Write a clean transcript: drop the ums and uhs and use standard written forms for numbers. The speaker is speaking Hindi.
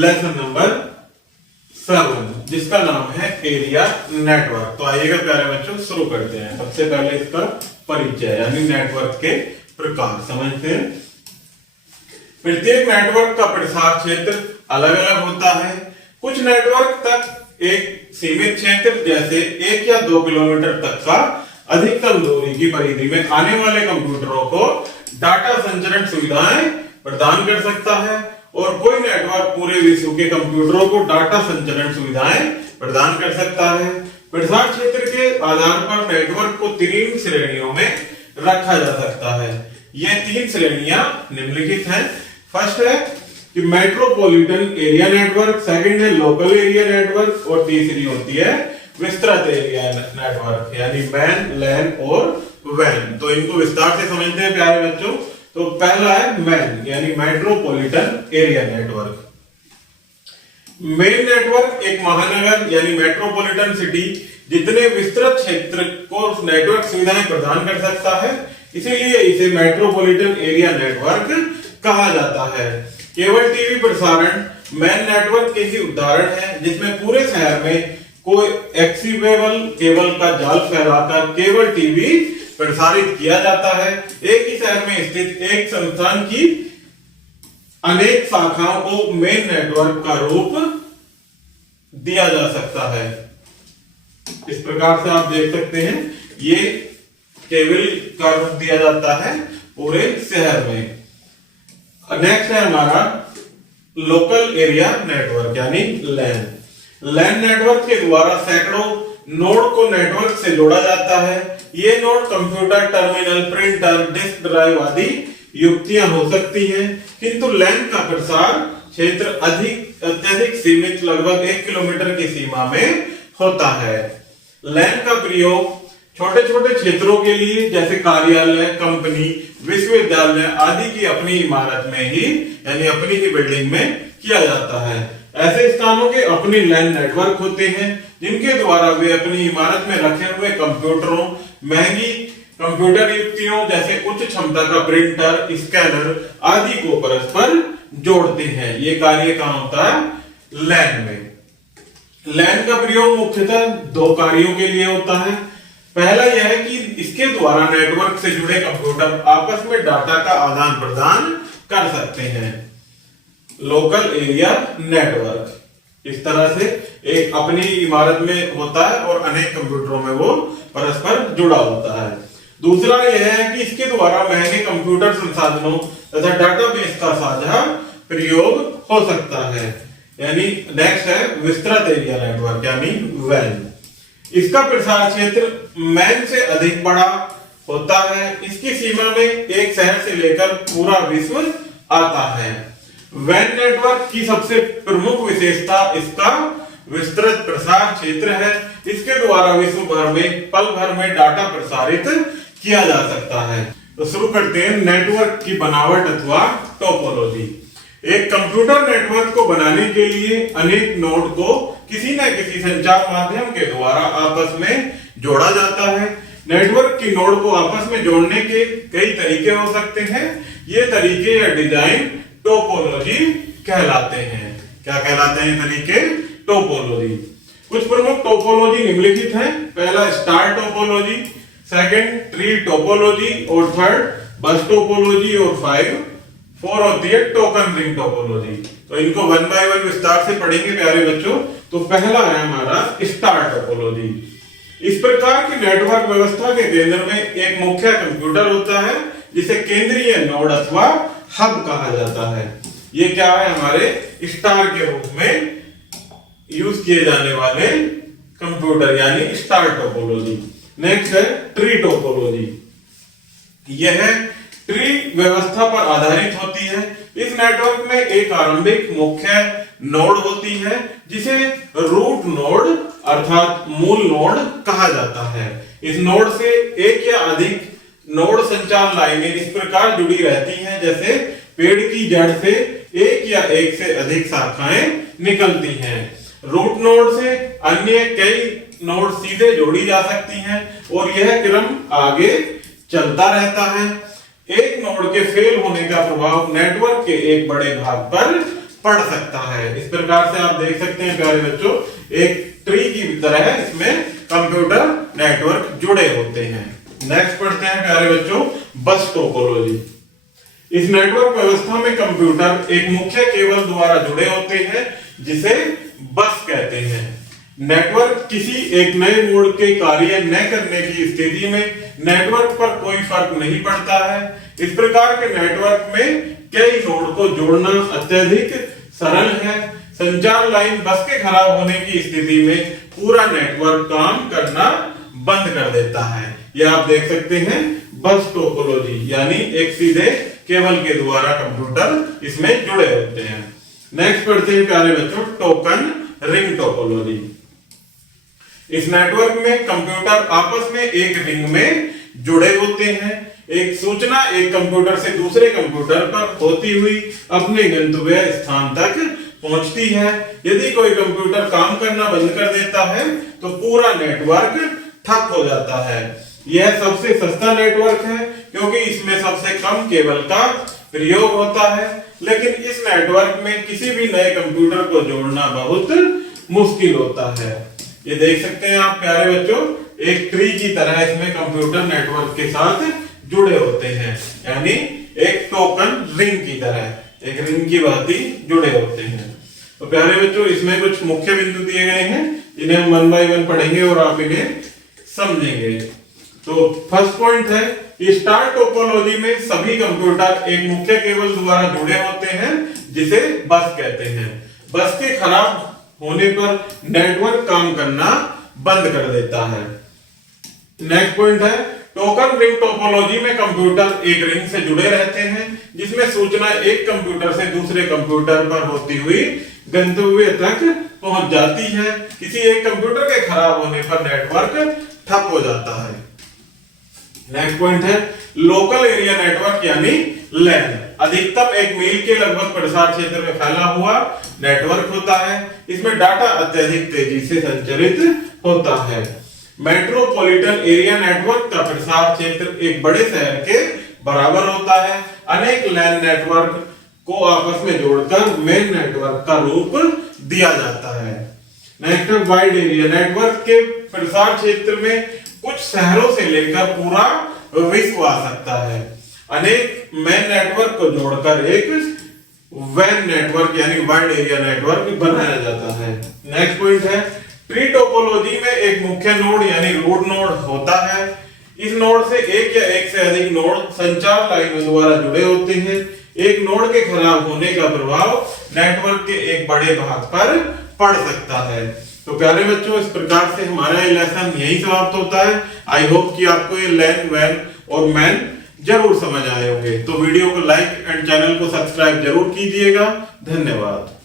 लेसन नंबर 7, जिसका नाम है एरिया नेटवर्क। तो आइएगा प्यारे बच्चों शुरू करते हैं। सबसे पहले इसका परिचय यानी नेटवर्क के प्रकार समझते हैं। प्रत्येक नेटवर्क का प्रसार क्षेत्र अलग अलग होता है। कुछ नेटवर्क तक एक सीमित क्षेत्र जैसे 1 या 2 किलोमीटर तक का अधिकतम दूरी की परिधि में आने वाले कंप्यूटरों को डाटा संचरण सुविधाएं प्रदान कर सकता है, और कोई नेटवर्क पूरे विश्व के कंप्यूटरों को डाटा संचरण सुविधाएं प्रदान कर सकता है। प्रसार क्षेत्र के आधार पर नेटवर्क को 3 श्रेणियों में रखा जा सकता है। ये 3 श्रेणियां निम्नलिखित हैं। फर्स्ट है कि मेट्रोपॉलिटन एरिया नेटवर्क, सेकंड है लोकल एरिया नेटवर्क, और तीसरी होती है विस्तृत एरिया नेटवर्क यानी मैन, लैन और वैन। तो इनको विस्तार से समझते हैं प्यारे बच्चों। तो पहला है मैन यानी metropolitan area network. Main network एक महानगर यानी मेट्रोपॉलिटन सिटी जितने विस्तृत क्षेत्र को नेटवर्क सुविधाएं प्रदान कर सकता है, इसीलिए इसे मेट्रोपॉलिटन एरिया नेटवर्क कहा जाता है। केबल टीवी प्रसारण मैन नेटवर्क के ही उदाहरण है, जिसमें पूरे शहर में कोई एक्सिबेबल केबल का जाल फैलाकर केबल टीवी प्रसारित किया जाता है। एक ही शहर में स्थित एक संस्थान की अनेक शाखाओं को मेन नेटवर्क का रूप दिया जा सकता है। इस प्रकार से आप देख सकते हैं, ये केबल का रूप दिया जाता है पूरे शहर में। नेक्स्ट है हमारा लोकल एरिया नेटवर्क यानी लैन। लैन नेटवर्क के द्वारा सैकड़ों नोड को नेटवर्क से जोड़ा जाता है। ये node computer, terminal, printer, disk drive आदि युक्तियां हो सकती हैं, किंतु लैन का प्रसार क्षेत्र अत्यधिक सीमित लगभग 1 किलोमीटर की सीमा में होता है। लैन का प्रयोग छोटे छोटे क्षेत्रों के लिए जैसे कार्यालय, कंपनी, विश्वविद्यालय आदि की अपनी इमारत में ही यानी अपनी ही बिल्डिंग में किया जाता है। ऐसे स्थानों के अपने लैन नेटवर्क होते हैं, जिनके द्वारा वे अपनी इमारत में रखे हुए कंप्यूटरों, महंगी कंप्यूटर युक्तियों जैसे उच्च क्षमता का प्रिंटर, स्कैनर आदि को परस्पर जोड़ते हैं। ये कार्य कहां होता है? लैन में। लैन का प्रयोग मुख्यतः 2 कार्यों के लिए होता है। पहला यह है कि इसके द्वारा नेटवर्क से जुड़े कंप्यूटर आपस में डाटा का आदान प्रदान कर सकते हैं। लोकल एरिया नेटवर्क इस तरह से एक अपनी इमारत में होता है और अनेक कंप्यूटरों में वो परस्पर जुड़ा होता है। दूसरा यह है कि इसके द्वारा महंगे कंप्यूटर संसाधनों तथा डाटाबेस का साझा प्रयोग हो सकता है। यानी नेक्स्ट है विस्तृत एरिया नेटवर्क यानी वैन। इसका प्रसार क्षेत्र मैन से अधिक बड़ा होता है। इसकी सीमा में एक शहर से लेकर पूरा विश्व आता है। वैन नेटवर्क की सबसे प्रमुख विशेषता इसका विस्तृत प्रसार क्षेत्र है। इसके द्वारा विश्व भर में पल भर में डाटा प्रसारित किया जा सकता है। तो शुरू करते हैं नेटवर्क की बनावट अथवा टोपोलॉजी। एक कंप्यूटर नेटवर्क को बनाने के लिए अनेक नोड को किसी न किसी संचार माध्यम के द्वारा आपस में जोड़ा जाता है। नेटवर्क की नोड को आपस में जोड़ने के कई तरीके हो सकते हैं। ये तरीके या डिजाइन टोपोलॉजी कहलाते हैं। क्या कहलाते हैं तरीके? टोपोलॉजी। कुछ प्रमुख टोपोलॉजी निम्नलिखित हैं। पहला star topology, second tree topology, और थर्ड बस टोपोलॉजी, और 4 होती है टोकन रिंग टोपोलॉजी। तो इनको 1 बाय 1 विस्तार से पढ़ेंगे प्यारे बच्चों। तो पहला है हमारा स्टार टोपोलॉजी। इस प्रकार की नेटवर्क व्यवस्था के केंद्र में एक मुख्य कंप्यूटर होता है, जिसे केंद्रीय नोड अथवा हब कहा जाता है। ये क्या है? हमारे स्टार के रूप में यूज किए जाने वाले कंप्यूटर यानी स्टार टोपोलॉजी। नेक्स्ट है ट्री टोपोलॉजी। यह ट्री व्यवस्था पर आधारित होती है। इस नेटवर्क में एक आरंभिक मुख्य नोड होती है, जिसे रूट नोड अर्थात मूल नोड कहा जाता है। इस नोड से एक या अधिक नोड संचार लाइनें इस प्रकार जुड़ी रहती हैं जैसे पेड़ की जड़ से एक या एक से अधिक शाखाएं निकलती हैं। रूट नोड से अन्य कई नोड सीधे जोड़ी जा सकती हैं और यह क्रम आगे चलता रहता है। एक नोड के फेल होने का प्रभाव नेटवर्क के एक बड़े भाग पर पढ़ सकता है। इस प्रकार से आप देख सकते हैं प्यारे बच्चों, एक ट्री की तरह इसमें कंप्यूटर नेटवर्क जुड़े होते हैं। नेक्स्ट पढ़ते हैं प्यारे बच्चों, बस टोपोलॉजी। इस नेटवर्क व्यवस्था में कंप्यूटर एक मुख्य केबल द्वारा जुड़े होते हैं जिसे बस कहते हैं। नेटवर्क किसी एक नए मोड के कार्य न करने की स्थिति में नेटवर्क पर कोई फर्क नहीं पड़ता है। इस प्रकार के नेटवर्क में कई नोड को जोड़ना अत्यधिक सरल है। संचार लाइन बस के खराब होने की स्थिति में पूरा नेटवर्क काम करना बंद कर देता है। यह आप देख सकते हैं बस टोपोलॉजी, यानी एक सीधे केबल के द्वारा कंप्यूटर इसमें जुड़े होते हैं। नेक्स्ट पढ़ते हैं प्यारे बच्चों, टोकन रिंग टोपोलॉजी। इस नेटवर्क में कंप्यूटर आपस में एक रिंग में जुड़े होते हैं। एक सूचना एक कंप्यूटर से दूसरे कंप्यूटर पर होती हुई अपने गंतव्य स्थान तक पहुंचती है। यदि कोई कंप्यूटर काम करना बंद कर देता है तो पूरा नेटवर्क ठप हो जाता है। यह सबसे सस्ता नेटवर्क है क्योंकि इसमें सबसे कम केबल का प्रयोग होता है, लेकिन इस नेटवर्क में किसी भी नए कंप्यूटर को जोड़ना बहुत मुश्किल होता है। ये देख सकते हैं आप प्यारे बच्चों, एक ट्री की तरह इसमें कंप्यूटर नेटवर्क के साथ जुड़े होते हैं, यानी एक टोकन रिंग की तरह एक रिंग की भांति जुड़े होते हैं। तो प्यारे बच्चों, इसमें कुछ मुख्य बिंदु दिए गए हैं, इन्हें हम वन बाय वन पढ़ेंगे और आप इन्हें समझेंगे। तो फर्स्ट पॉइंट है, स्टार टोपोलॉजी में सभी कंप्यूटर एक मुख्य केबल द्वारा जुड़े होते हैं जिसे बस कहते हैं। बस के खराब होने पर नेटवर्क काम करना बंद कर देता है। नेक्स्ट पॉइंट है, टोकन रिंग टोपोलॉजी में कंप्यूटर एक रिंग से जुड़े रहते हैं जिसमें सूचना एक कंप्यूटर से दूसरे कंप्यूटर पर होती हुई गंतव्य तक पहुंच जाती है। किसी एक कंप्यूटर के खराब होने पर नेटवर्क ठप हो जाता है। नेक्स्ट पॉइंट है, लोकल एरिया नेटवर्क यानी लैन। अधिकतम 1 मील के लगभग प्रसार क्षेत्र में फैला हुआ नेटवर्क होता है। इसमें डाटा अत्यधिक तेजी से संचारित होता है। मेट्रोपॉलिटन एरिया नेटवर्क का प्रसार क्षेत्र एक बड़े शहर के बराबर होता है। अनेक लैन नेटवर्क को आपस में जोड़कर मेन नेटवर्क का रूप दिया जाता है। नेक्स्ट है, वाइड एरिया नेटवर्क के प्रसार क्षेत्र में कुछ शहरों से लेकर पूरा विश्व आ सकता है। अनेक मेन नेटवर्क को जोड़कर एक वैन नेटवर्क यानी वाइड एरिया नेटवर्क बनाया जाता है। नेक्स्ट पॉइंट है, ट्री टोपोलॉजी में एक मुख्य नोड यानी रूट नोड होता है। इस नोड से एक या एक से अधिक नोड संचार लाइनों द्वारा जुड़े होते हैं। एक नोड के खराब होने का प्रभाव नेटवर्क के एक बड़े भाग पर पड़ सकता है। तो प्यारे बच्चों, इस प्रकार से हमारा ये लेसन यही समाप्त होता है। आई होप कि आपको ये लैन, वैन और मैन जरूर समझ आए होंगे। तो वीडियो को लाइक एंड चैनल को सब्सक्राइब जरूर कीजिएगा। धन्यवाद।